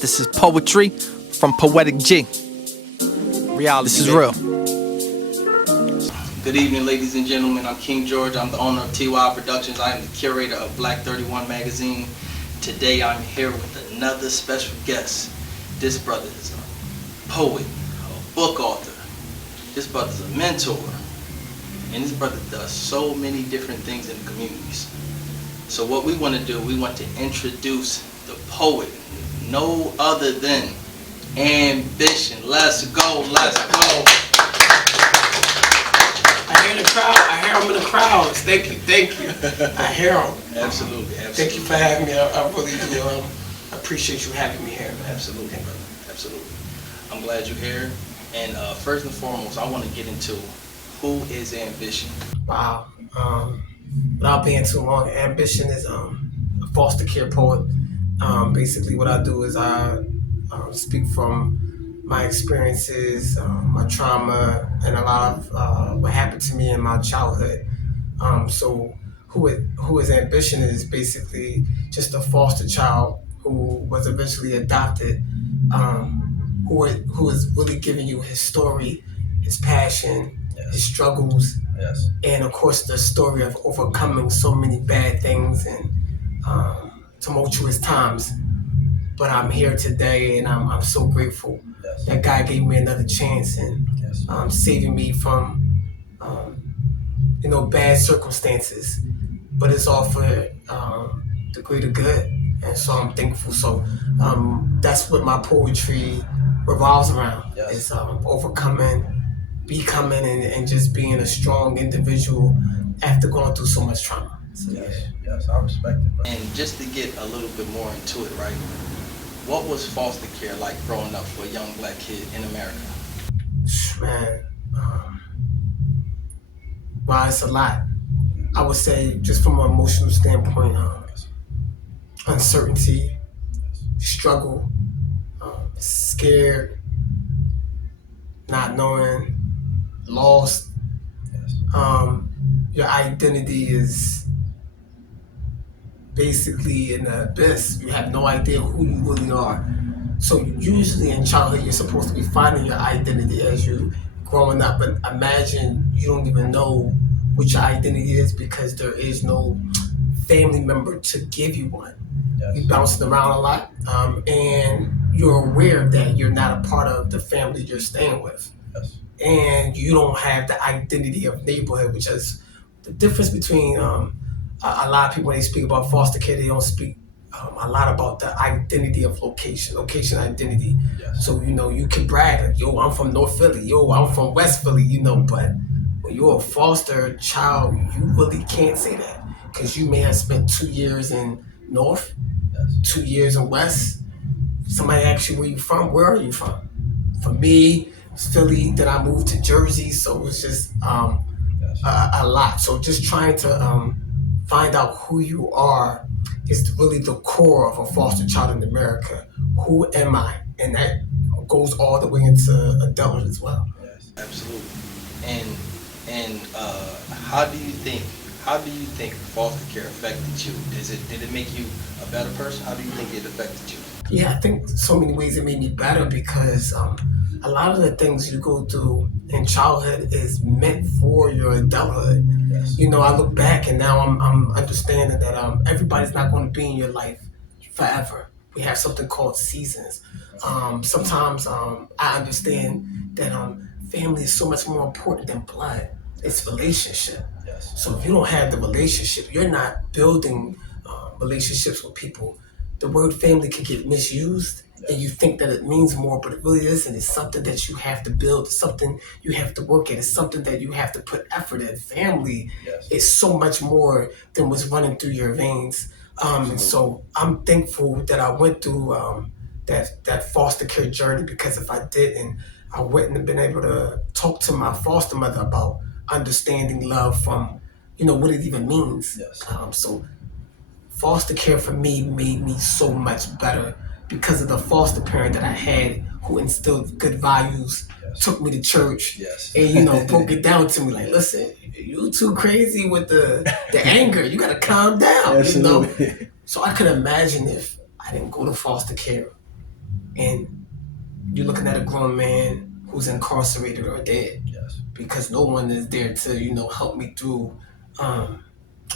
This is poetry from Poetic G. Reality. This is real. Good evening, ladies and gentlemen. I'm King George. I'm the owner of T.Y.I Productions. I am the curator of Black 31 magazine. Today I'm here with another special guest. This brother is a poet, a book author. This brother's a mentor. And this brother does so many different things in the communities. So what we want to do, we want to introduce the poet, no other than Ambition. Let's go, let's go. I hear the crowd. I hear them in the crowds. Thank you. I hear them. Absolutely. Thank you for having me. I really do. I appreciate you having me here. Absolutely, brother. Absolutely. I'm glad you're here. And first and foremost, I want to get into who is Ambition. Wow. Without being too long, Ambition is a foster care poet. Basically, what I do is I speak from my experiences, my trauma, and a lot of what happened to me in my childhood. So who is Ambition is basically just a foster child who was eventually adopted, who is really giving you his story, his passion, his struggles, and of course the story of overcoming so many bad things and tumultuous times. But I'm here today, and I'm so grateful that God gave me another chance and saving me from bad circumstances. But it's all for the greater good, and so I'm thankful. So that's what my poetry revolves around: is overcoming, becoming, and just being a strong individual after going through so much trauma. So, Yes, I respect it. Bro. And just to get a little bit more into it, right? What was foster care like growing up for a young black kid in America? Man, well, it's a lot. I would say, just from an emotional standpoint, uncertainty, struggle, scared, not knowing, lost. Your identity is basically in the abyss. You have no idea who you really are. So usually in childhood, you're supposed to be finding your identity as you're growing up. But imagine you don't even know what your identity is because there is no family member to give you one. You're bouncing around a lot, and you're aware that you're not a part of the family you're staying with. And you don't have the identity of neighborhood, which is the difference between a lot of people. When they speak about foster care, they don't speak a lot about the identity of location identity. So you can brag like, yo, I'm from North Philly, yo, I'm from West Philly, but when you're a foster child, you really can't say that because you may have spent 2 years in North, 2 years in West. Somebody asks you where you from, where are you from? For me, it's Philly, then I moved to Jersey, so it's just a lot. So just trying to find out who you are is really the core of a foster child in America. Who am I? And that goes all the way into adulthood as well. Yes, absolutely. And how do you think foster care affected you? Did it make you a better person? How do you think it affected you? Yeah, I think so many ways it made me better because a lot of the things you go through in childhood is meant for your adulthood. I look back and now I'm understanding that everybody's not going to be in your life forever. We have something called seasons. Sometimes I understand that family is so much more important than blood. It's relationship. So if you don't have the relationship, you're not building relationships with people. The word family can get misused, and you think that it means more, but it really isn't. It's something that you have to build. It's something you have to work at. It's something that you have to put effort in. Family is so much more than what's running through your veins. And so I'm thankful that I went through that foster care journey, because if I didn't, I wouldn't have been able to talk to my foster mother about understanding love from, what it even means. So foster care for me made me so much better because of the foster parent that I had who instilled good values, took me to church, and broke it down to me like, listen, you too crazy with the anger. You gotta calm down. So I could imagine if I didn't go to foster care, and you're looking at a grown man who's incarcerated or dead. Yes. Because no one is there to, help me through um,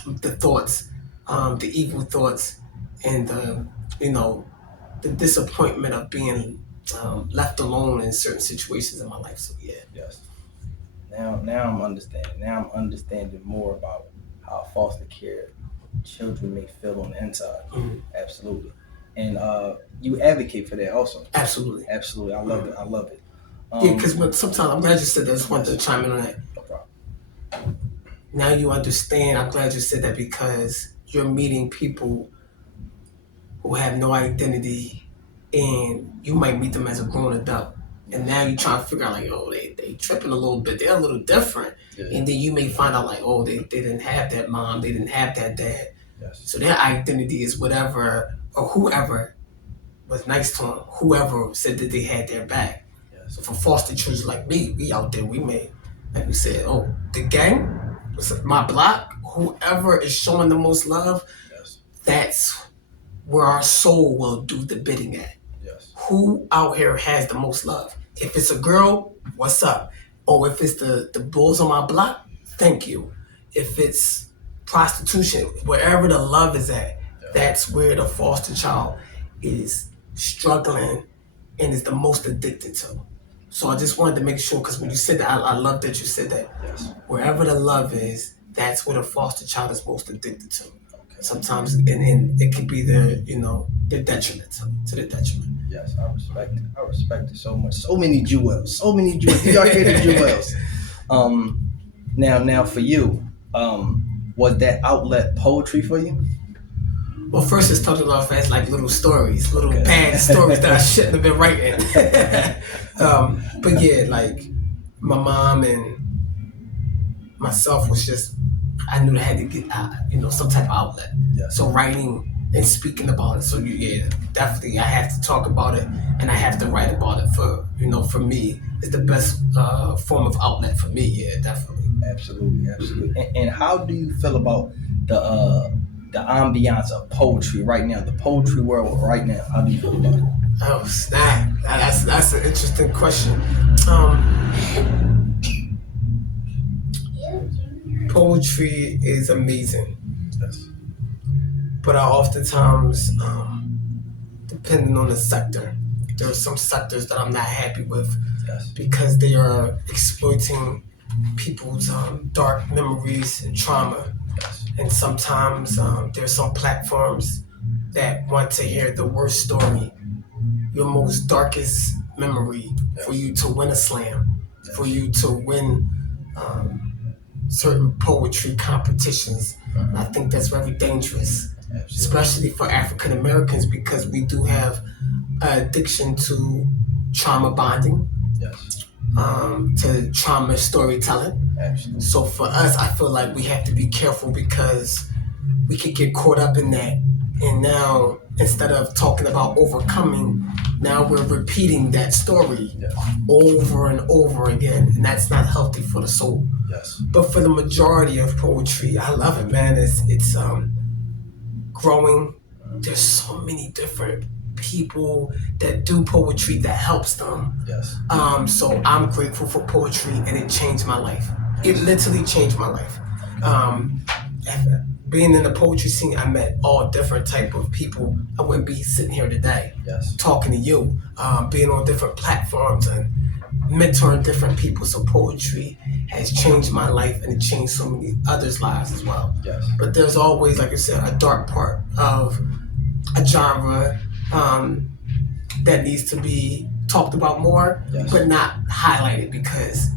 the thoughts, the evil thoughts, and the disappointment of being left alone in certain situations in my life. So yeah. Yes. Now I'm understanding. Now I'm understanding more about how foster care children may feel on the inside. Mhm. Absolutely. And you advocate for that also. Absolutely. Absolutely. I love it. I love it. Yeah, because sometimes I'm glad you said that. I just wanted to chime in on that. No problem. Now you understand. I'm glad you said that because you're meeting people who have no identity, and you might meet them as a grown adult. And now you're trying to figure out, like, oh, they tripping a little bit. They're a little different. Yeah. And then you may find out, like, oh, they didn't have that mom. They didn't have that dad. Yes. So their identity is whatever or whoever was nice to them. Whoever said that they had their back. Yes. So for foster children like me, we out there, we may, like we said, oh, the gang, my block, whoever is showing the most love, Yes. that's where our soul will do the bidding at. Yes. Who out here has the most love? If it's a girl, what's up? Or if it's the bulls on my block, thank you. If it's prostitution, wherever the love is at, that's where the foster child is struggling and is the most addicted to. So I just wanted to make sure, because when you said that, I love that you said that. Yes. Wherever the love is, that's where the foster child is most addicted to. Okay. Sometimes, and it could be the detriment to the detriment. Yes, I respect it. I respect it so much. So many jewels. So many jewels. Y'all hear the jewels. Now for you, was that outlet poetry for you? Well, first it started off as like little stories, little bad stories that I shouldn't have been writing. But yeah, like my mom and myself was just, I knew I had to get some type of outlet. Yes. So writing and speaking about it. So yeah, definitely I have to talk about it and I have to write about it for me. It's the best form of outlet for me. Yeah, definitely. Absolutely. And how do you feel about the ambiance of poetry right now, the poetry world right now? How do you feel about it? Oh snap! That's an interesting question. Poetry is amazing. Yes. But I oftentimes, depending on the sector, there are some sectors that I'm not happy with. Yes. Because they are exploiting people's dark memories and trauma. Yes. And sometimes there's some platforms that want to hear the worst story, your most darkest memory, for you to win a slam, for you to win certain poetry competitions. I think that's very dangerous, especially for African Americans, because we do have addiction to trauma bonding, Yes. to trauma storytelling. Absolutely. So for us, I feel like we have to be careful because we could get caught up in that. And now, instead of talking about overcoming, now we're repeating that story over and over again. And that's not healthy for the soul. Yes. But for the majority of poetry, I love it, man. It's growing. There's so many different people that do poetry that helps them. Yes. So I'm grateful for poetry, and it changed my life. It literally changed my life. Being in the poetry scene, I met all different type of people. I wouldn't be sitting here today talking to you, being on different platforms and mentoring different people. So poetry has changed my life, and it changed so many others' lives as well. Yes. But there's always, like I said, a dark part of a genre that needs to be talked about more, but not highlighted, because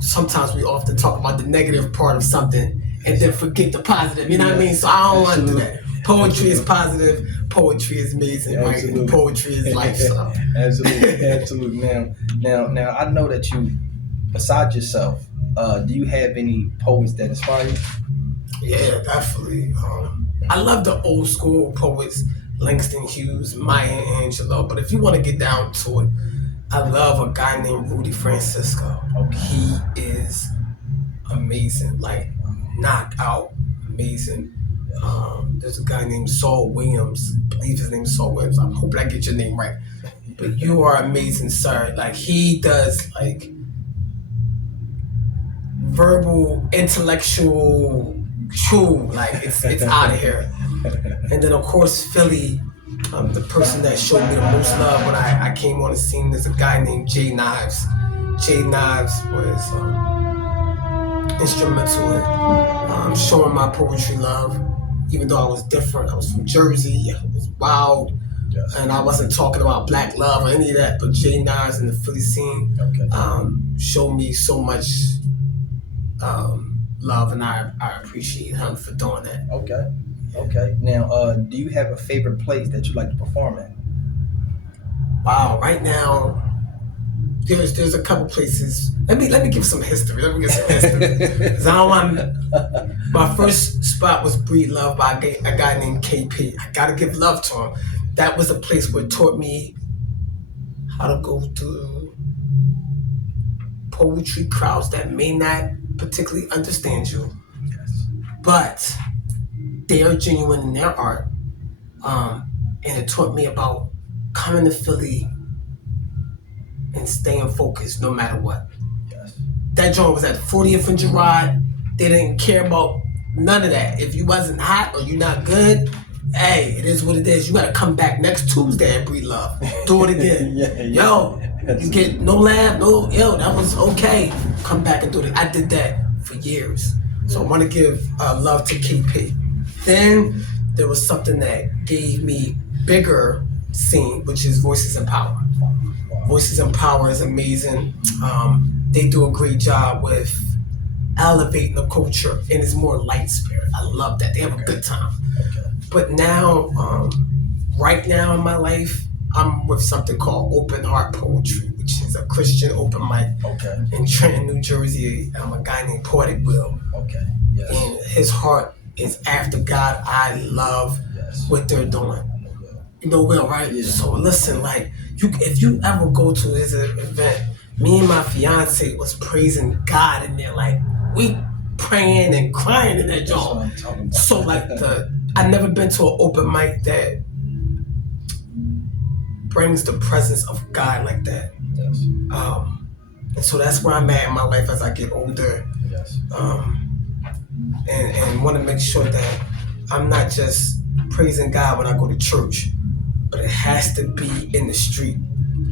sometimes we often talk about the negative part of something and then forget the positive. You know what I mean? So I don't want to do that. Poetry is positive. Poetry is amazing, right? And poetry is life. So. Absolutely. Now, I know that you, besides yourself, do you have any poets that inspire you? Yeah, definitely. I love the old school poets, Langston Hughes, Maya Angelou. But if you want to get down to it, I love a guy named Rudy Francisco. He is amazing, like knockout amazing. There's a guy named Saul Williams. I believe his name is Saul Williams. I hope I get your name right. But you are amazing, sir. Like he does like verbal, intellectual, true. Like it's out of here. And then of course Philly, the person that showed me the most love when I came on the scene is a guy named Jay Knives. Jay Knives was instrumental in showing my poetry love. Even though I was different, I was from Jersey, I was wild, Yes. and I wasn't talking about black love or any of that. But Jay Knives in the Philly scene showed me so much love, and I appreciate him for doing that. Okay. Okay. Now, do you have a favorite place that you like to perform at? Wow, right now there's a couple places. Let me give some history. Let me get some history. 'Cause I don't want. My first spot was Breed Love by a guy named KP. I gotta give love to him. That was a place where it taught me how to go to poetry crowds that may not particularly understand you, Yes. but they are genuine in their art. And it taught me about coming to Philly and staying focused no matter what. Yes. That joint was at 40th and Gerard. They didn't care about none of that. If you wasn't hot or you not good, hey, it is what it is. You gotta come back next Tuesday and Breed Love. Do it again. Yeah. Yo, you get no laugh, that was okay. Come back and do it. I did that for years. So I want to give love to KP. Then there was something that gave me bigger scene, which is Voices in Power. Voices in Power is amazing. They do a great job with elevating the culture, and it's more light spirit. I love that. They have a good time. Okay. But now, right now in my life, I'm with something called Open Heart Poetry, which is a Christian open mic Okay. in Trenton, New Jersey. I'm a guy named Poetic Will, Okay. Yes. and his heart is after God. I love Yes. what they're doing. Okay. No will, right? Yeah. So listen, like if you ever go to his event, me and my fiance was praising God in there, like we praying and crying in that That's what joint. I'm talking about. So like I've never been to an open mic that brings the presence of God like that. Yes. And so that's where I'm at in my life as I get older, Yes. and want to make sure that I'm not just praising God when I go to church, but it has to be in the street.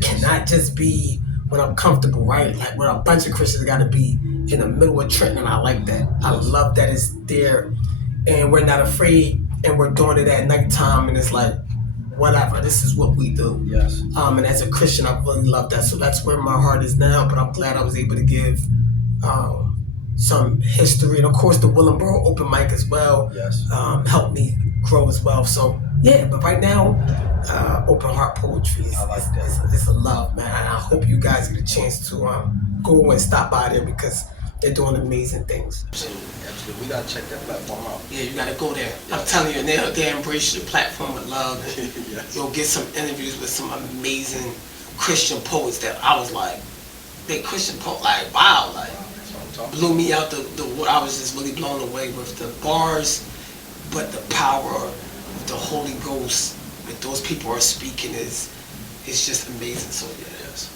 Cannot just be when I'm comfortable, right? Like where a bunch of Christians got to be in the middle of Trenton, and I like that. I love that it's there, and we're not afraid, and we're doing it at nighttime, and it's like, whatever, this is what we do. Yes. And as a Christian, I really love that. So that's where my heart is now, but I'm glad I was able to give some history, and of course the Willenboro open mic as well. Yes. Helped me grow as well. So yeah, but right now, Open Heart Poetry is, I like that. is a love, man. And I hope you guys get a chance to go and stop by there because they're doing amazing things. Absolutely, absolutely. We gotta check that platform out. Yeah, you gotta go there. I'm telling you, they embrace the platform with love. Yes. You'll get some interviews with some amazing Christian poets that I was like, they Christian poet, like wow, like That's what I'm talking blew me out the I was just really blown away with the bars, but the power of the Holy Ghost that those people are speaking is just amazing. So yeah.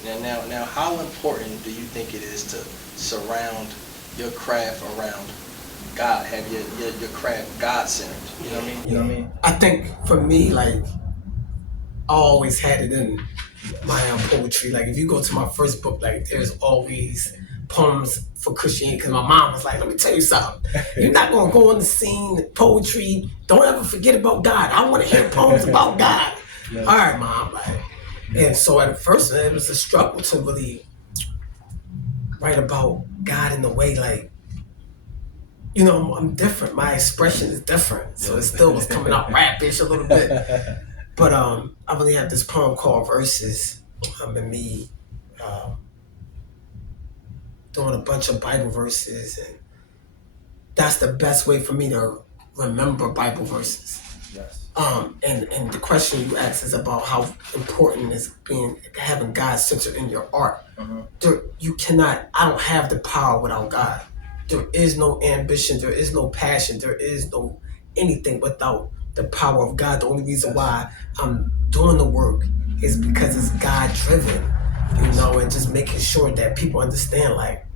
Yes. Now, how important do you think it is to surround your craft around God? Have your craft God-centered? You know what I mean? You know what I mean? I think for me, like I always had it in my poetry. Like if you go to my first book, like there's always poems for Christianity. Because my mom was like, "Let me tell you something. You're not gonna go on the scene poetry. Don't ever forget about God. I want to hear poems about God." Yeah. All right, mom. Like, and so at first, it was a struggle to really write about God in the way, like, you know, I'm different. My expression is different, so it still was coming out rapish a little bit. But I really have this poem called Verses, and me doing a bunch of Bible verses, and that's the best way for me to remember Bible verses. Yes. And the question you asked is about how important is having God centered in your art. Mm-hmm. I don't have the power without God. There is no ambition, there is no passion, there is no anything without the power of God. The only reason why I'm doing the work is because it's God driven, and just making sure that people understand, like,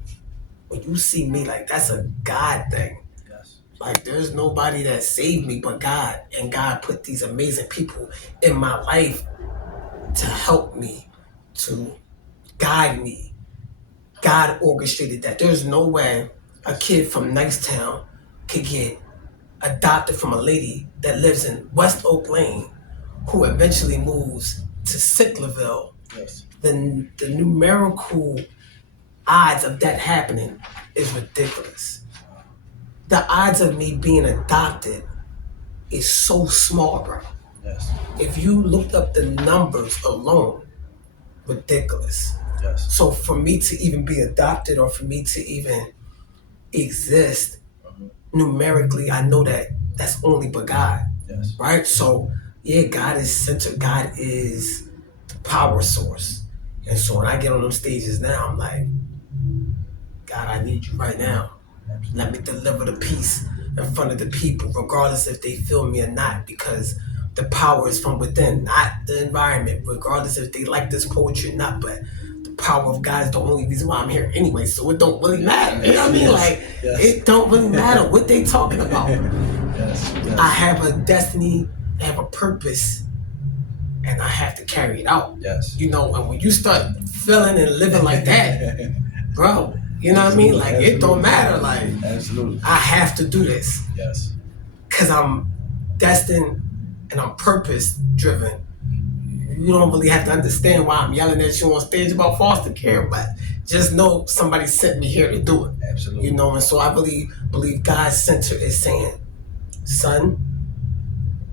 when you see me, like, that's a God thing. Yes. Like, there's nobody that saved me but God, and God put these amazing people in my life to help me, to guide me. God orchestrated that. There's no way a kid from Nicetown could get adopted from a lady that lives in West Oak Lane, who eventually moves to Sicklerville. Yes. The numerical odds of that happening is ridiculous. The odds of me being adopted is so small, bro. Yes. If you looked up the numbers alone, ridiculous. Yes. So for me to even be adopted, or for me to even exist, numerically, I know that that's only but God. Yes. Right? So yeah, God is center. God is the power source. And so when I get on those stages now, I'm like, God, I need you right now. Let me deliver the peace in front of the people, regardless if they feel me or not, because the power is from within, not the environment, regardless if they like this poetry or not. But the power of God is the only reason why I'm here anyway, so it don't really matter. You know what I mean? Yes. Like, Yes. it don't really matter what they talking about. Yes. Yes. I have a destiny, I have a purpose, and I have to carry it out. Yes. And when you start feeling and living like that, bro, you know what I mean? Like, Absolutely. it don't matter. Like, Absolutely. I have to do this Yes. because I'm destined and I'm purpose driven. You don't really have to understand why I'm yelling at you on stage about foster care, but just know somebody sent me here to do it. Absolutely. And so I really believe God's center is saying, son,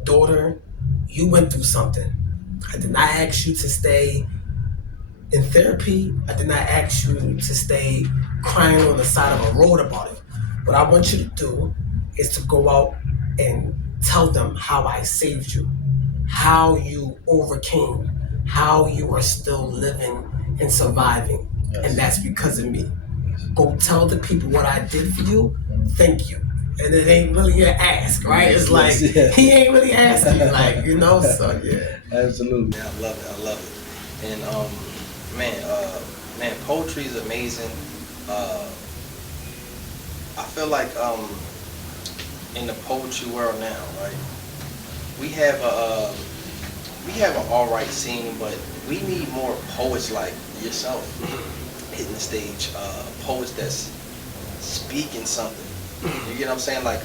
daughter, you went through something. I did not ask you to stay in therapy. I did not ask you to stay crying on the side of a road about it. What I want you to do is to go out and tell them how I saved you, how you overcame, how you are still living and surviving. Yes. And that's because of me. Go tell the people what I did for you. Thank you. And it ain't really an ask, right? It's like, he ain't really asking, like, so yeah. Absolutely. Yeah, I love it. I love it. And man, poetry is amazing. I feel like in the poetry world now, right? We have an all right scene, but we need more poets like yourself hitting the stage. Poets that's speaking something. You get what I'm saying? Like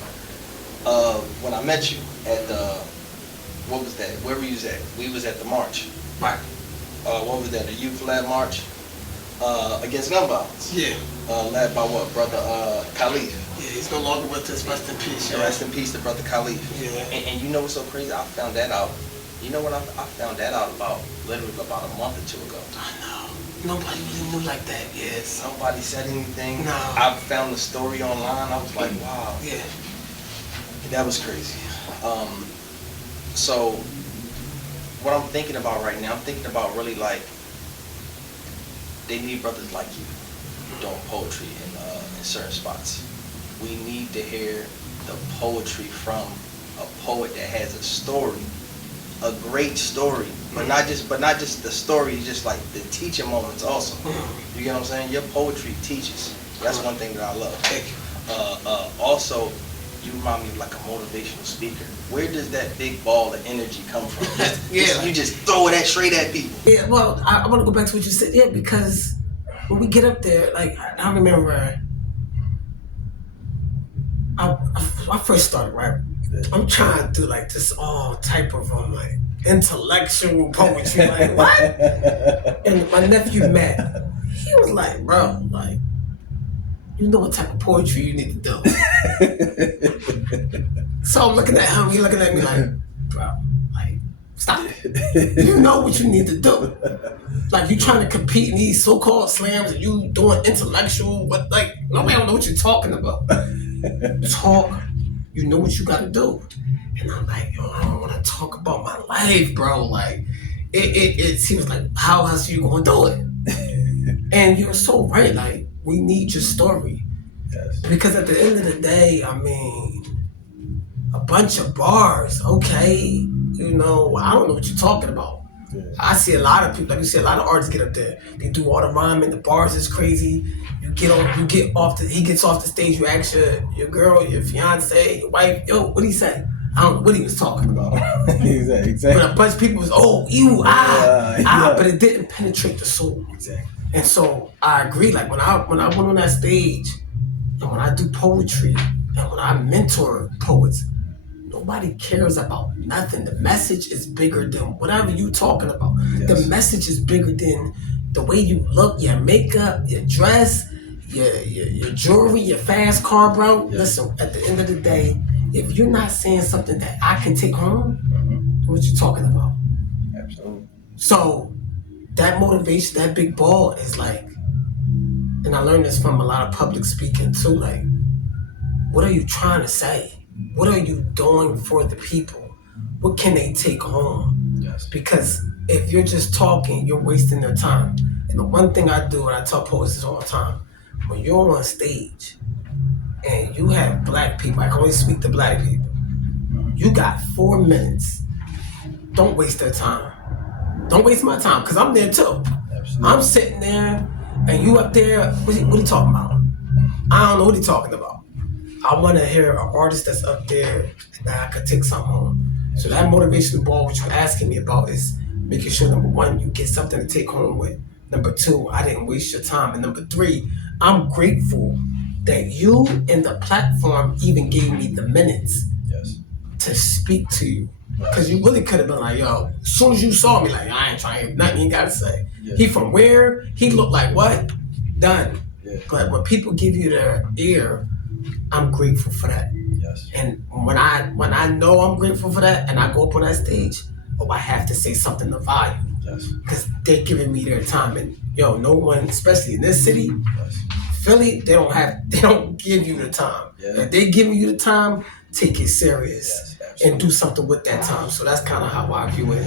when I met you at the, what was that? Where were you at? We was at the march. Right. What was that? The Youth Led March against gun violence. Yeah. Led by what? Brother Khalif. Yeah, he's no longer with us. Rest in peace. Yeah. Rest in peace to Brother Khalif. Yeah. And you know what's so crazy? I found that out. You know what? I found that out literally about a month or two ago. I know. Nobody really knew like that. Yeah. Somebody said anything. No. I found the story online. I was like, wow. Yeah. That was crazy. So what I'm thinking about right now, I'm thinking about really like they need brothers like you doing poetry in certain spots. We need to hear the poetry from a poet that has a story, a great story, but not just the story, just like the teaching moments also. You get what I'm saying? Your poetry teaches. That's one thing that I love. Thank you. Also, you remind me of like a motivational speaker. Where does that big ball of energy come from? You just throw that straight at people. Yeah, well, I want to go back to what you said. Yeah, because when we get up there, like, I remember I first started rapping. I'm trying to do like this all type of like intellectual poetry, like what? And my nephew Matt, he was like, bro, like, you know what type of poetry you need to do. So I'm looking at him, he looking at me like, bro, like, stop it. You know what you need to do. Like, you trying to compete in these so-called slams and you doing intellectual, but like, nobody don't know what you're talking about. Talk, you know what you gotta do. And I'm like, yo, I don't wanna talk about my life, bro. Like, it seems like, how else are you gonna do it? And you're so right, like, we need your story. Yes. Because at the end of the day, I mean, a bunch of bars, okay, you know, I don't know what you're talking about. Yeah. I see a lot of people, like you see a lot of artists get up there. They do all the rhyming, the bars is crazy. He gets off the stage, you ask your girl, your fiance, your wife, yo, what'd he say? I don't know what he was talking about. Exactly. But a bunch of people was, but it didn't penetrate the soul. Exactly. And so I agree, like when I went on that stage and when I do poetry and when I mentor poets, nobody cares about nothing. The message is bigger than whatever you talking about. Yes. The message is bigger than the way you look, your makeup, your dress, your jewelry, your fast car, bro. Yes. Listen, at the end of the day, if you're not saying something that I can take home, what you talking about? Absolutely. So that motivation, that big ball is like, and I learned this from a lot of public speaking too, like, what are you trying to say? What are you doing for the people? What can they take home? Yes. Because if you're just talking, you're wasting their time. And the one thing I do, and I tell poets this all the time, when you're on stage and you have black people, I can only speak to black people, you got 4 minutes. Don't waste their time. Don't waste my time, because I'm there too. Absolutely. I'm sitting there and you up there, what he talking about? I don't know what he talking about. I want to hear an artist that's up there that I could take something home. So that motivational ball, what you're asking me about, is making sure, number one, you get something to take home with. Number two, I didn't waste your time. And number three, I'm grateful that you and the platform even gave me the minutes Yes. to speak to you. Because you really could have been like, yo, as soon as you saw me, like, I ain't trying to hear nothing you got to say. Yes. He from where? He looked like what? Done. Yeah. But when people give you their ear, I'm grateful for that. Yes. And when I know I'm grateful for that and I go up on that stage, I have to say something of value. Yes. Because they're giving me their time. And yo, no one, especially in this city, Yes. Philly, they don't give you the time. Yeah. If they giving you the time, take it serious. Yes, and do something with that time. So that's kind of how I view it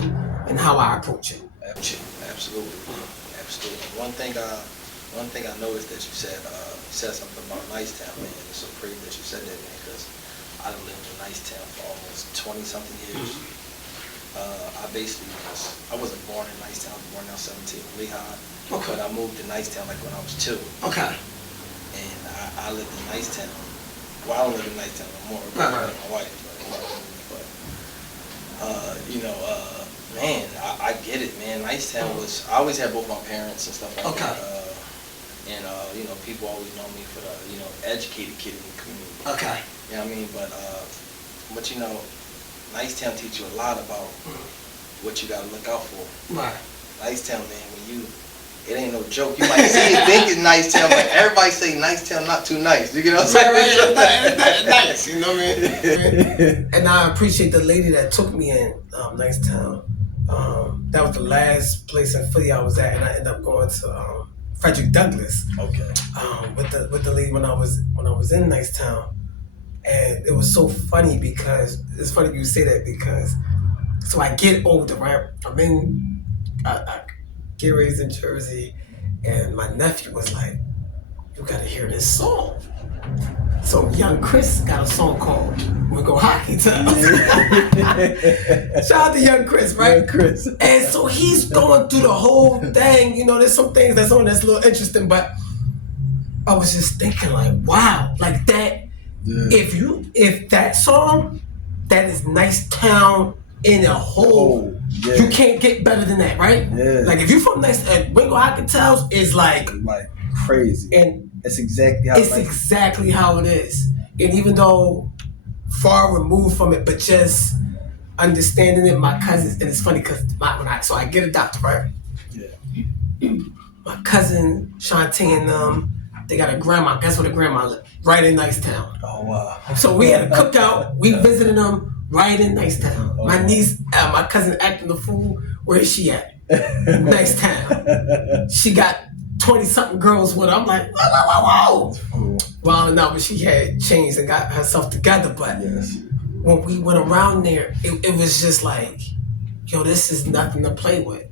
and how I approach it. Absolutely. One thing I noticed that you said something about Nicetown, man. It's so pretty that you said that, man, because I done lived in Nicetown for almost 20-something years. I wasn't born in Nicetown. I was born in 17 Lehigh. Okay. But I moved to Nicetown like when I was 2. Okay. And I lived in Nicetown. Well, I don't live in Nicetown no more. Right. My wife. Man, I get it, man. Nicetown was, I always had both my parents and stuff like that. And people always know me for the, educated kid in the community. Okay. You know what I mean? But Nicetown teach you a lot about what you gotta look out for. Right. Nicetown, man, it ain't no joke. You might see it think it's Nicetown, but everybody say Nicetown not too nice. You get what I'm saying? Right. Nice, you know what I mean? And I appreciate the lady that took me in Nicetown. That was the last place in Philly I was at, and I ended up going to Frederick Douglass. Okay. With the lady when I was in Nicetown, and it was so funny because it's funny you say that because so I get older, right? I get raised in Jersey, and my nephew was like, "You gotta hear this song." So young Chris got a song called "We Go Hockey Town." Shout out to young Chris, right? Young Chris. And so he's going through the whole thing. There's some things that's a little interesting, but I was just thinking like, wow, like that. Yeah. If that song, that is Nicetown in a whole. Yeah. You can't get better than that, right? Yeah. Like if you from Nicetown, We Go Hockey Town is like crazy. And it's exactly how it is. And even though far removed from it, but just understanding it, my cousins, and it's funny because I get adopted, right? Yeah. My cousin Shantae and them, they got a grandma. Guess where the grandma lived? Right in Nicetown. Oh wow. So we had a cookout. We visited them right in Nicetown. My niece, my cousin acting the fool. Where is she at? Nicetown. She got 20-something girls with her. I'm like, whoa. Well, no, but she had changed and got herself together. But when we went around there, it was just like, yo, this is nothing to play with.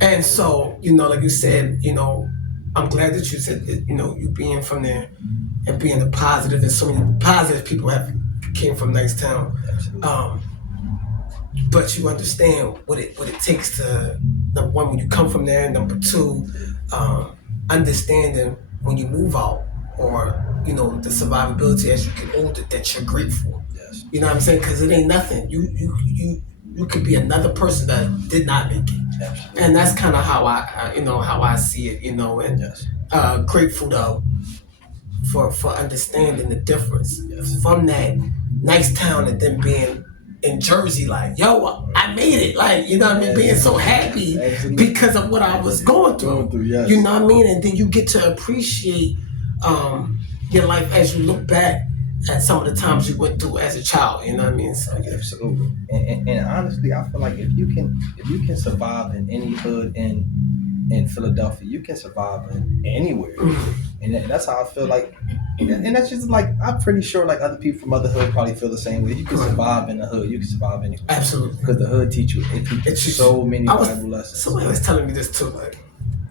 And so, like you said, I'm glad that you said that, you being from there and being the positive, and so many positive people came from Nicetown. but you understand what it takes to, number one, when you come from there, and number two, understanding when you move out, or the survivability as you get older, that you're grateful. Yes. You know what I'm saying? Because it ain't nothing. You could be another person that did not make it. Absolutely. And that's kind of how I see it. And Yes. grateful though for understanding the difference Yes. from that nice town and then being in Jersey, like, yo, I made it, like, you know what I mean, being so happy Absolutely. because of what I was going through. Yes. You know what I mean? And then you get to appreciate your life as you look back at some of the times you went through as a child. You know what I mean? So, yeah. Absolutely. And honestly, I feel like if you can survive in any hood in Philadelphia, you can survive in anywhere. And that's how I feel like. And that's just like, I'm pretty sure like other people from other hood probably feel the same way. If you can survive in the hood, you can survive anywhere. Absolutely. Because the hood teaches you so many valuable lessons. Somebody was telling me this too, like,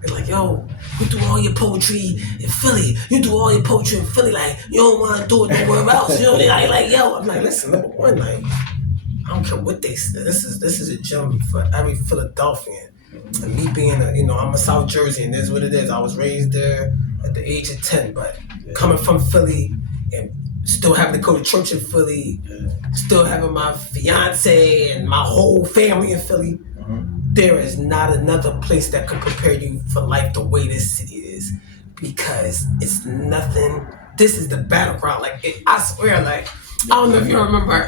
they're like, yo, you do all your poetry in Philly. You do all your poetry in Philly. Like, you don't want to do it nowhere else. You know, like, yo. I'm like, listen, number one, like, I don't care what they say. This is a gem for every Philadelphian. And me being I'm a South Jersey, and this is what it is. I was raised there at the age of 10, but coming from Philly and still having to go to church in Philly, still having my fiance and my whole family in Philly. There is not another place that could prepare you for life the way this city is, because it's nothing. This is the battleground. Like, I swear, like, I don't know if you remember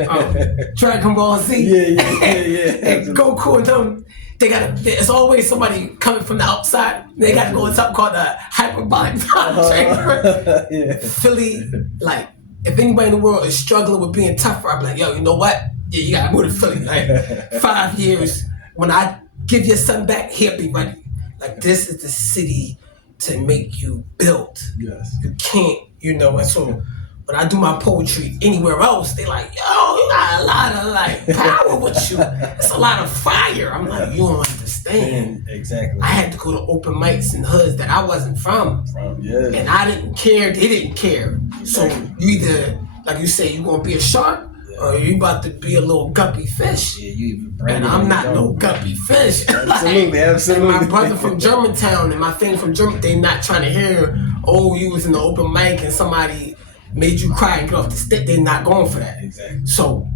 Dragon Ball Z. Yeah. And Goku and them, it's always somebody coming from the outside. They got to go in something called a hyperbolic time chamber. Philly, like, if anybody in the world is struggling with being tougher, I'm like, yo, you know what? Yeah, you got to move to Philly. Like, 5 years, when I give your son back, he'll be ready. Like, this is the city to make you build. Yes. You can't, and so when I do my poetry anywhere else, they like, yo, you got a lot of like power with you. It's a lot of fire. I'm like, you don't understand. Exactly. I had to go to open mics in hoods that I wasn't from. And I didn't care, they didn't care. So you either, like you say, you gonna be a shark, or you about to be a little guppy fish. Yeah, you and I'm not no guppy fish. Absolutely. And my brother from Germantown and my thing from German, they not trying to hear, oh, you was in the open mic and somebody made you cry and get off the stick. They're not going for that. Exactly. So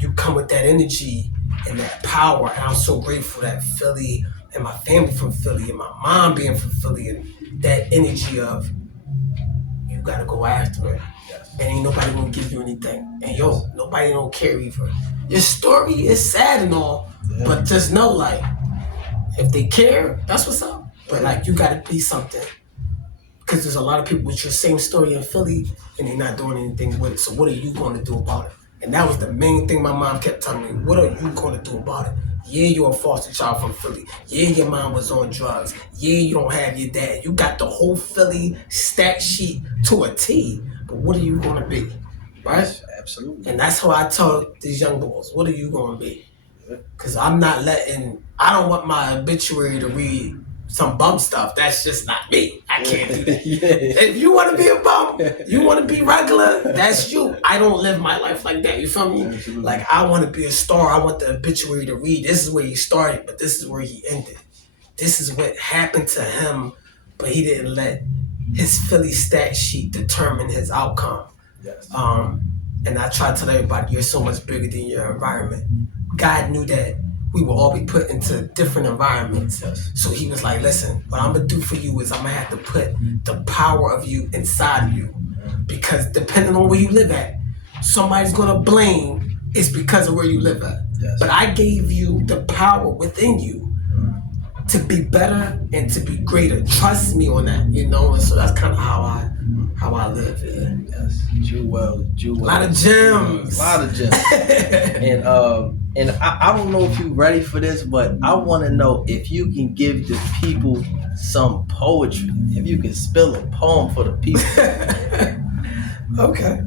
you come with that energy and that power, and I'm so grateful that Philly and my family from Philly and my mom being from Philly, and that energy of you gotta go after it. And ain't nobody gonna give you anything. And nobody don't care either. Your story is sad and all, but just know, like, if they care, that's what's up. But like, you gotta be something. Because there's a lot of people with your same story in Philly and they're not doing anything with it. So what are you gonna do about it? And that was the main thing my mom kept telling me. What are you gonna do about it? Yeah, you're a foster child from Philly. Yeah, your mom was on drugs. Yeah, you don't have your dad. You got the whole Philly stat sheet to a T. But what are you gonna be? Right? Yes, absolutely. And that's how I tell these young boys, what are you gonna be? Because I don't want my obituary to read some bum stuff. That's just not me. I can't do that. If you want to be a bum, you want to be regular, that's you. I don't live my life like that. You feel me? Absolutely. Like, I want to be a star. I want the obituary to read, this is where he started, but this is where he ended. This is what happened to him, but he didn't let his Philly stat sheet determine his outcome. Yes. And I try to tell everybody, you're so much bigger than your environment. God knew that we will all be put into different environments. Yes. So he was like, listen, what I'm gonna do for you is I'm gonna have to put the power of you inside of you. Because depending on where you live at, somebody's gonna blame it's because of where you live at. Yes. But I gave you the power within you to be better and to be greater. Trust me on that, And so that's kind of how I live. Yeah. Yes. Jewel. A lot of gems. And I don't know if you're ready for this, but I want to know if you can give the people some poetry. If you can spill a poem for the people. Okay.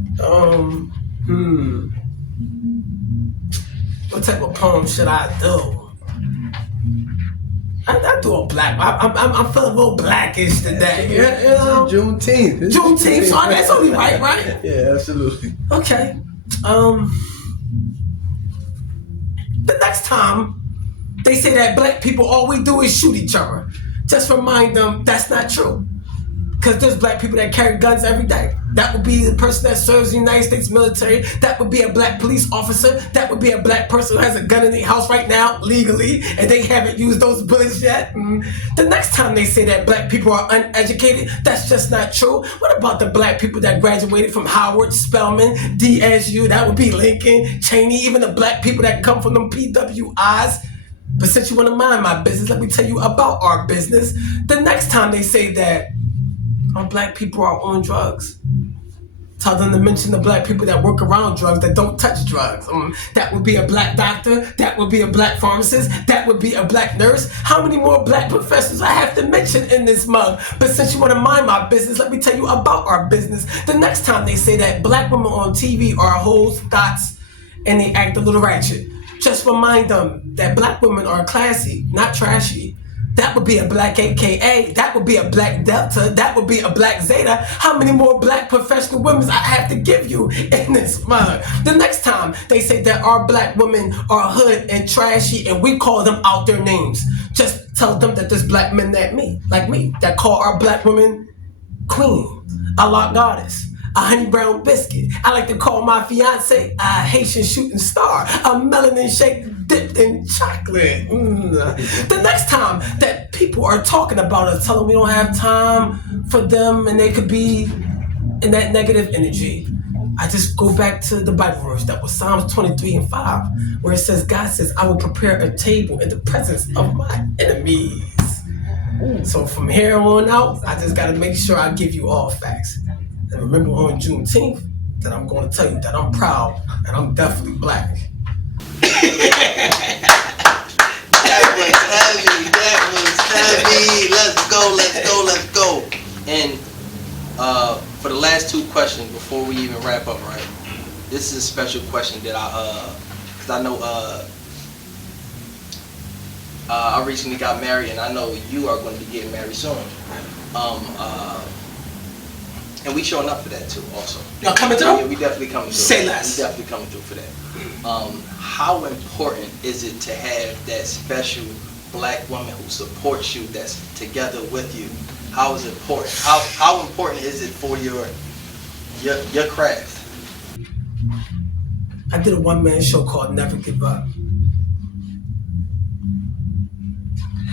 What type of poem should I do? I do a black. I'm feeling a little blackish today. Juneteenth. Juneteenth, so that's only right? Yeah, absolutely. Okay. The next time they say that black people, all we do is shoot each other, just remind them that's not true. Because there's black people that carry guns every day. That would be the person that serves the United States military. That would be a black police officer. That would be a black person who has a gun in their house right now, legally, and they haven't used those bullets yet. The next time they say that black people are uneducated, that's just not true. What about the black people that graduated from Howard, Spelman, DSU? That would be Lincoln, Cheney, even the black people that come from them PWIs. But since you want to mind my business, let me tell you about our business. The next time they say that black people are on drugs, tell them to mention the black people that work around drugs, that don't touch drugs. That would be a black doctor, that would be a black pharmacist, that would be a black nurse. How many more black professionals I have to mention in this mug? But since you want to mind my business, let me tell you about our business. The next time they say that black women on TV are hoes, thoughts, and they act a little ratchet, just remind them that black women are classy, not trashy. That would be a black AKA. That would be a black Delta. That would be a black Zeta. How many more black professional women I have to give you in this mug? The next time they say that our black women are hood and trashy and we call them out their names, just tell them that there's black men like me, that call our black women queen, a lot goddess, a honey brown biscuit. I like to call my fiance a Haitian shooting star, a melanin shake dipped in chocolate. The next time that people are talking about us, tell them we don't have time for them and they could be in that negative energy. I just go back to the Bible verse that was Psalms 23:5, where it says, God says, I will prepare a table in the presence of my enemies. So from here on out, I just got to make sure I give you all facts. And remember on Juneteenth that I'm going to tell you that I'm proud and I'm definitely black. That was heavy. Let's go. And for the last two questions before we even wrap up, right? This is a special question that because I know I recently got married, and I know you are going to be getting married soon. And we showing up for that too, also. Y'all coming through? Yeah, we definitely coming through. Say less. We definitely coming through for that. How important is it to have that special black woman who supports you, that's together with you? How is it important? How important is it for your craft? I did a one-man show called Never Give Up.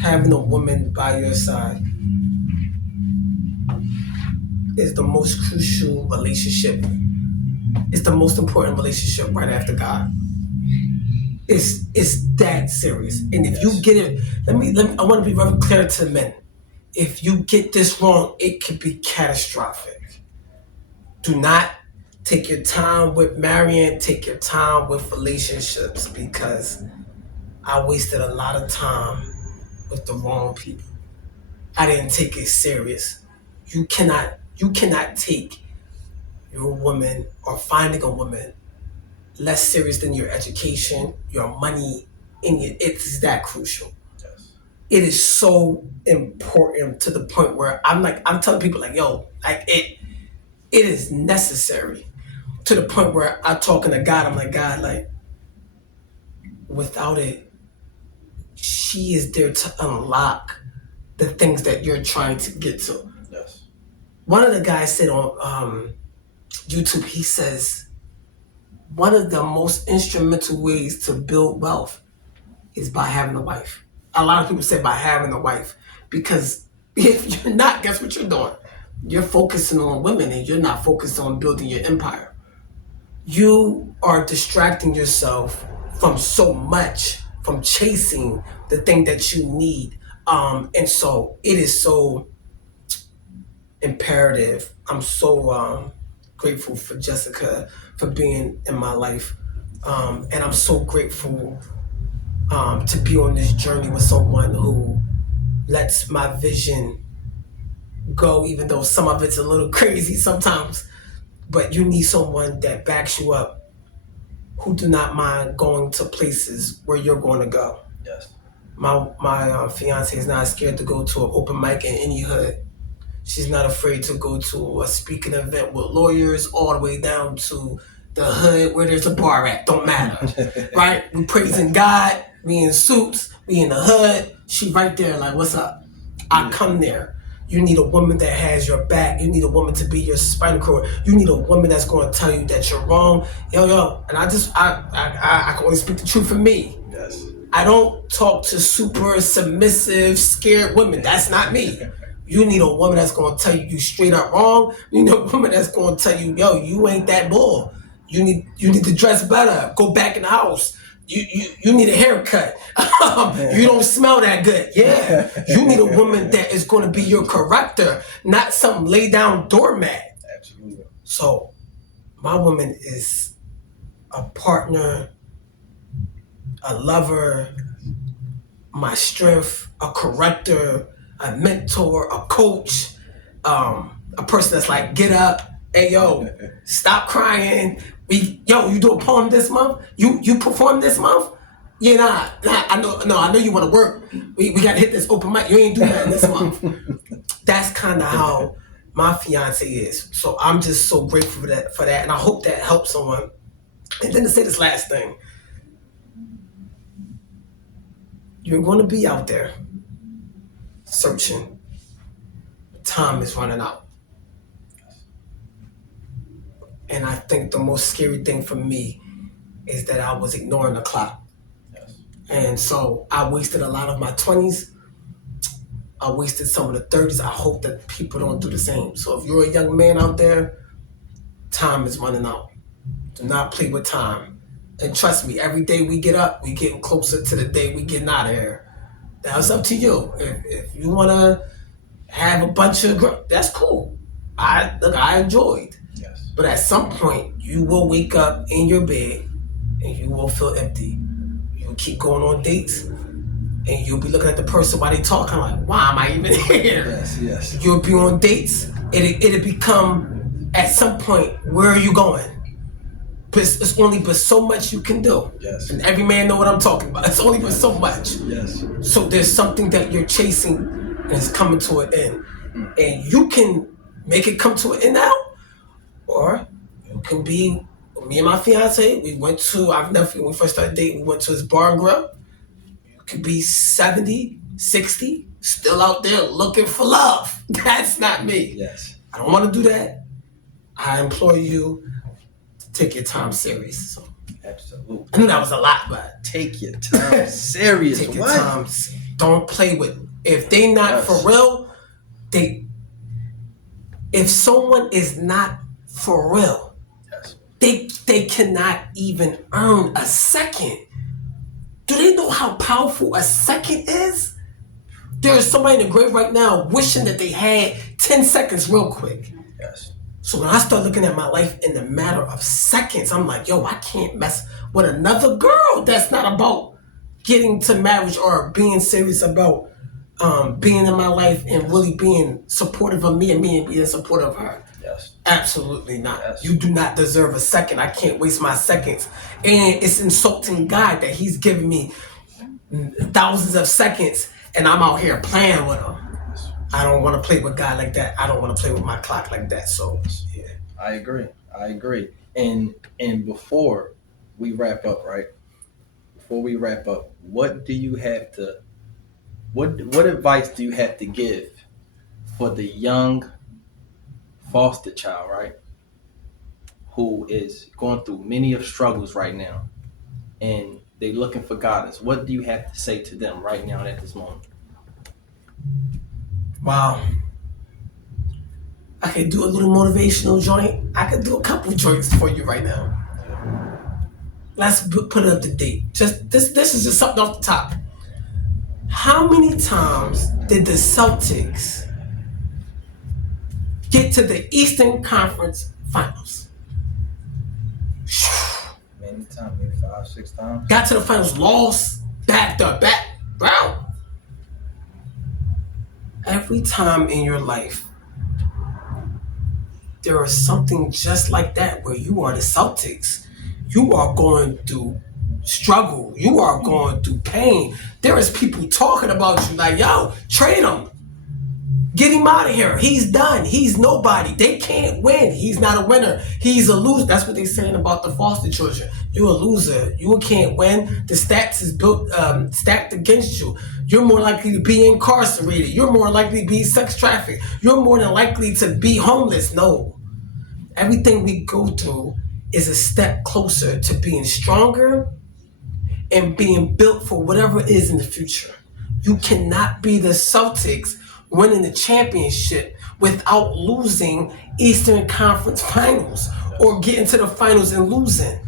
Having a woman by your side is the most crucial relationship. It's the most important relationship right after God. It's that serious. And if you get it, let me I want to be very clear to the men. If you get this wrong, it could be catastrophic. Do not take your time with marrying, take your time with relationships, because I wasted a lot of time with the wrong people. I didn't take it serious. You cannot take your woman or finding a woman less serious than your education, your money, and it's that crucial. Yes. It is so important to the point where I'm telling people like, yo, like it is necessary, to the point where I'm talking to God. I'm like, God, like, without it, she is there to unlock the things that you're trying to get to. Yes. One of the guys said on YouTube, he says, one of the most instrumental ways to build wealth is by having a wife. A lot of people say by having a wife, because if you're not, guess what you're doing? You're focusing on women and you're not focused on building your empire. You are distracting yourself from so much, from chasing the thing that you need. And so it is so imperative. I'm so grateful for Jessica for being in my life. And I'm so grateful to be on this journey with someone who lets my vision go, even though some of it's a little crazy sometimes. But you need someone that backs you up, who do not mind going to places where you're going to go. Yes. My fiance is not scared to go to an open mic in any hood. She's not afraid to go to a speaking event with lawyers, all the way down to the hood where there's a bar at, don't matter, right? We praising God, we in suits, we in the hood, she right there like, what's up? I come there. You need a woman that has your back. You need a woman to be your spinal cord. You need a woman that's going to tell you that you're wrong. Yo. And I can only speak the truth for me. Yes. I don't talk to super submissive, scared women. That's not me. You need a woman that's going to tell you straight up wrong. You need a woman that's going to tell you, yo, you ain't that bull. You need to dress better. Go back in the house. You need a haircut. You don't smell that good. Yeah. You need a woman that is going to be your corrector, not some lay down doormat. Absolutely. So my woman is a partner, a lover, my strength, a corrector, a mentor, a coach, a person that's like, get up, hey yo, stop crying. You do a poem this month? You perform this month? Yeah, I know you want to work. We gotta hit this open mic. You ain't doing that this month. That's kind of how my fiance is. So I'm just so grateful for that, and I hope that helps someone. And then to say this last thing, you're going to be out there searching. Time is running out. And I think the most scary thing for me is that I was ignoring the clock. Yes. And so I wasted a lot of my 20s. I wasted some of the 30s. I hope that people don't do the same. So if you're a young man out there, time is running out. Do not play with time. And trust me, every day we get up, we getting closer to the day we getting out of here. That's up to you. If you want to have a bunch of that's cool. I enjoyed. Yes. But at some point, you will wake up in your bed and you will feel empty. You'll keep going on dates and you'll be looking at the person while they talking like, why am I even here? Yes. You'll be on dates. It'll become, at some point, where are you going? But it's only but so much you can do. Yes. And every man know what I'm talking about. It's only but so much. Yes. So there's something that you're chasing and it's coming to an end. And you can make it come to an end now, or you can be, me and my fiance, when we first started dating, we went to his bar and grill. You could be 70, 60, still out there looking for love. That's not me. Yes. I don't want to do that. I implore you to take your time serious. So, Absolutely. I knew that was a lot, but Take your time serious. take your What? time. Don't play with it. If they not for real, if someone is not for real, Yes. they cannot even earn a second. Do they know how powerful a second is? There is somebody in the grave right now wishing that they had 10 seconds real quick. Yes. So when I start looking at my life in the matter of seconds, I'm like, yo, I can't mess with another girl. That's not about getting to marriage or being serious about being in my life and really being supportive of me and being supportive of her. Yes. Absolutely not. Yes. You do not deserve a second. I can't waste my seconds. And it's insulting God that he's giving me thousands of seconds and I'm out here playing with him. I don't want to play with God like that. I don't want to play with my clock like that. So, yeah. I agree. And before we wrap up, right? Before we wrap up, what advice do you have to give for the young foster child, right? Who is going through many of struggles right now and they looking for guidance. What do you have to say to them right now at this moment? Wow. I could do a little motivational joint. I could do a couple joints for you right now. Let's put it up to date. Just this is just something off the top. How many times did the Celtics get to the Eastern Conference Finals? Many times, maybe 5, 6 times. Got to the finals, lost back to back, bro. Every time in your life, there is something just like that where you are the Celtics. You are going through struggle. You are going through pain. There is people talking about you like, yo, trade him. Get him out of here. He's done. He's nobody. They can't win. He's not a winner. He's a loser. That's what they're saying about the foster children. You're a loser. You can't win. The stats is built stacked against you. You're more likely to be incarcerated. You're more likely to be sex trafficked. You're more than likely to be homeless. No. Everything we go through is a step closer to being stronger and being built for whatever it is in the future. You cannot be the Celtics winning the championship without losing Eastern Conference Finals or getting to the finals and losing.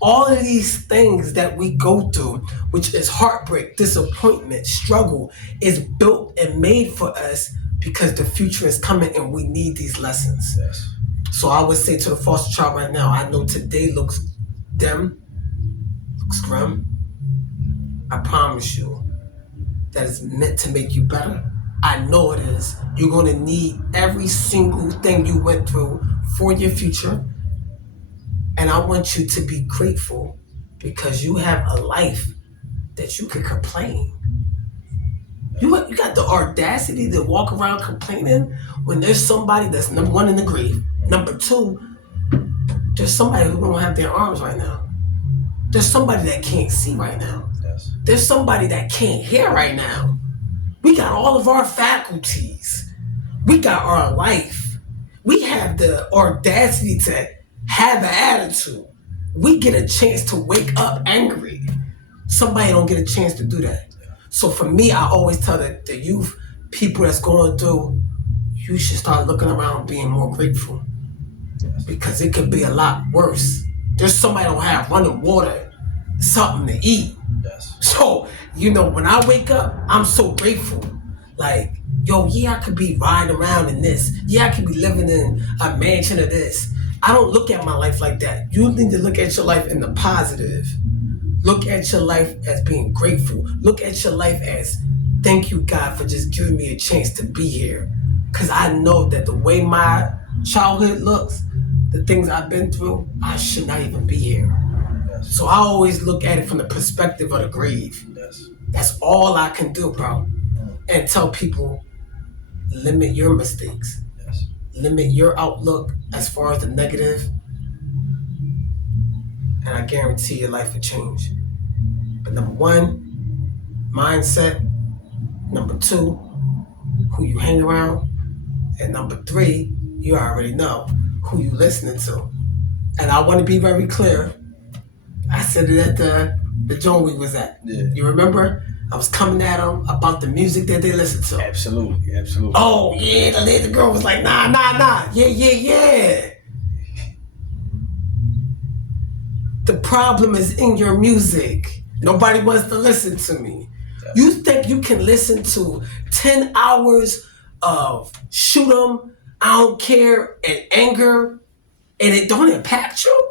All of these things that we go through, which is heartbreak, disappointment, struggle, is built and made for us because the future is coming and we need these lessons. Yes. So I would say to the foster child right now, I know today looks dim, looks grim. I promise you that it's meant to make you better. I know it is. You're going to need every single thing you went through for your future. And I want you to be grateful because you have a life that you can complain. You got the audacity to walk around complaining when there's somebody that's number one in the grave. Number two, there's somebody who don't have their arms right now. There's somebody that can't see right now. Yes. There's somebody that can't hear right now. We got all of our faculties. We got our life. We have the audacity to have an attitude. We get a chance to wake up angry. Somebody don't get a chance to do that. So for me, I always tell the youth, people that's going through, you should start looking around being more grateful. Because it could be a lot worse. There's somebody don't have running water, something to eat. Yes. So, when I wake up, I'm so grateful. Like, I could be riding around in this. Yeah, I could be living in a mansion of this. I don't look at my life like that. You need to look at your life in the positive. Look at your life as being grateful. Look at your life as, thank you, God, for just giving me a chance to be here. Because I know that the way my childhood looks, the things I've been through, I should not even be here. Yes. So I always look at it from the perspective of the grave. Yes. That's all I can do, bro. And tell people, limit your mistakes. Yes. Limit your outlook as far as the negative. And I guarantee your life will change. But number one, mindset. Number two, who you hang around. And number three, you already know who you listening to. And I want to be very clear. I said it at the joint we was at. Yeah. You remember? I was coming at them about the music that they listen to. Absolutely. Oh, yeah, the girl was like, nah. Yeah. The problem is in your music. Nobody wants to listen to me. Yeah. You think you can listen to 10 hours of shoot 'em, I don't care, and anger, and it don't impact you?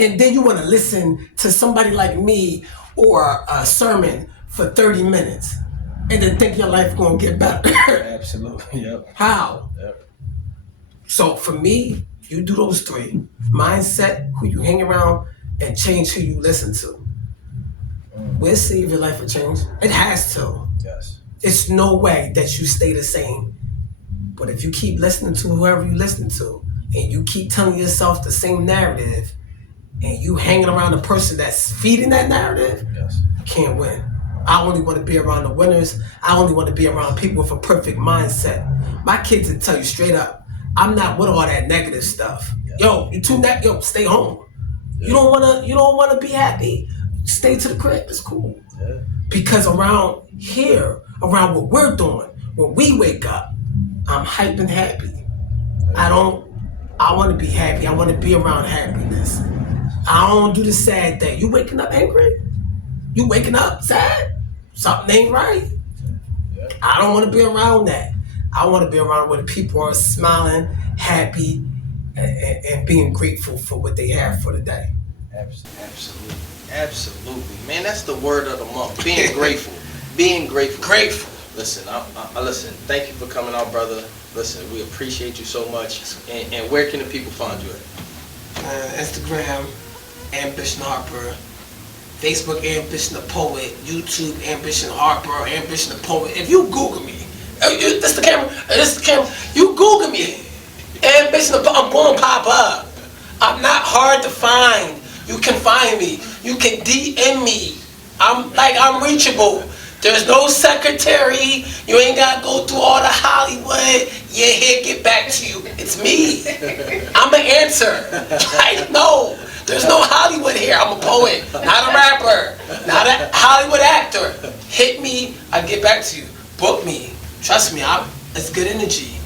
And then you want to listen to somebody like me or a sermon for 30 minutes and then think your life going to get better. Absolutely, yep. How? Yep. So for me, you do those three. Mindset, who you hang around, and change who you listen to. We'll see if your life will change. It has to. Yes. It's no way that you stay the same. But if you keep listening to whoever you listen to, and you keep telling yourself the same narrative, and you hanging around the person that's feeding that narrative, yes, you can't win. I only want to be around the winners. I only want to be around people with a perfect mindset. My kids will tell you straight up, I'm not with all that negative stuff. Yeah. Yo, you too negative. Yo, stay home. Yeah. You don't wanna be happy. Stay to the crib. It's cool. Yeah. Because around here, around what we're doing, when we wake up, I'm hype and happy. Yeah. I want to be happy. I want to be around happiness. I don't do the sad thing. You waking up angry? You waking up sad? Something ain't right. Yeah. I don't want to be around that. I want to be around where the people are smiling, happy, and being grateful for what they have for the day. Absolutely. Man, that's the word of the month. Being grateful. Being grateful. Grateful. Listen, listen, thank you for coming out, brother. Listen, we appreciate you so much. And where can the people find you at? Instagram, Ambition Harper. Facebook, Ambition the Poet. YouTube, Ambition Harper, Ambition the Poet. If you Google me, This the camera. This the camera. You Google me. Ambition, I'm going to pop up. I'm not hard to find. You can find me. You can DM me. I'm reachable. There's no secretary. You ain't gotta go through all the Hollywood. Yeah, here, get back to you. It's me. I'm an answer. Like, no, there's no Hollywood here. I'm a poet, not a rapper, not a Hollywood actor. Hit me, I get back to you. Book me. Trust me, it's good energy.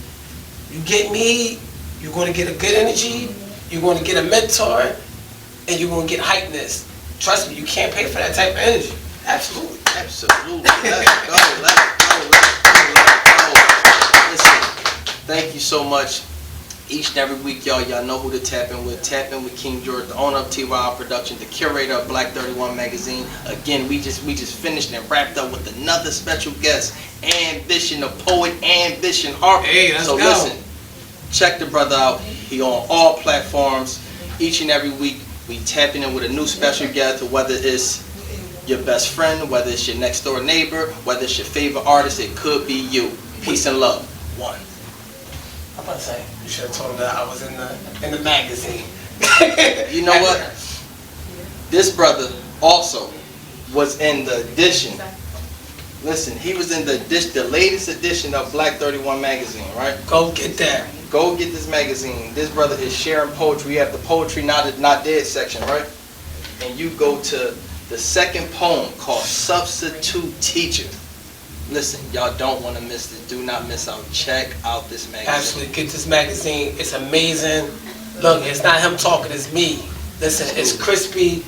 You get me, you're going to get a good energy, you're going to get a mentor, and you're going to get hypeness. Trust me, you can't pay for that type of energy. Absolutely. Absolutely. Let's go. Listen, thank you so much. Each and every week, y'all know who to tap in with. Tap in with King George, the owner of T.Y.I Productions, the curator of Black 31 magazine. Again, we just finished and wrapped up with another special guest, Ambition, the poet, Ambition Harper. Hey, let's so go. Listen, check the brother out. He on all platforms. Each and every week, we tapping in with a new special guest, whether it's your best friend, whether it's your next door neighbor, whether it's your favorite artist, it could be you. Peace and love. One. I'm about to say, you should have told him that I was in the magazine. You know what? This brother also was in the edition. Listen, he was in the latest edition of Black 31 magazine, right? Go get that. Go get this magazine. This brother is sharing poetry. We have the poetry not dead section, right? And you go to the second poem called Substitute Teacher. Listen, y'all don't want to miss this. Do not miss out. Check out this magazine. Absolutely, get this magazine. It's amazing. Look, it's not him talking, it's me. Listen, it's crispy.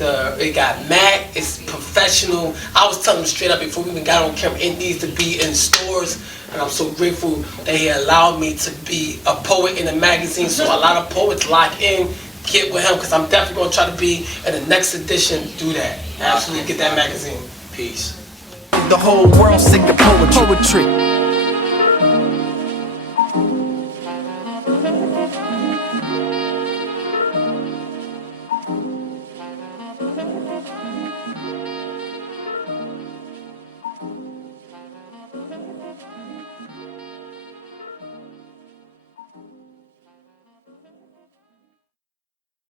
It got Mac. It's professional. I was telling him straight up before we even got on camera, it needs to be in stores. And I'm so grateful that he allowed me to be a poet in the magazine. So a lot of poets lock in, get with him, because I'm definitely going to try to be in the next edition. Do that. Absolutely, get that magazine. Peace. The whole world sick of poetry.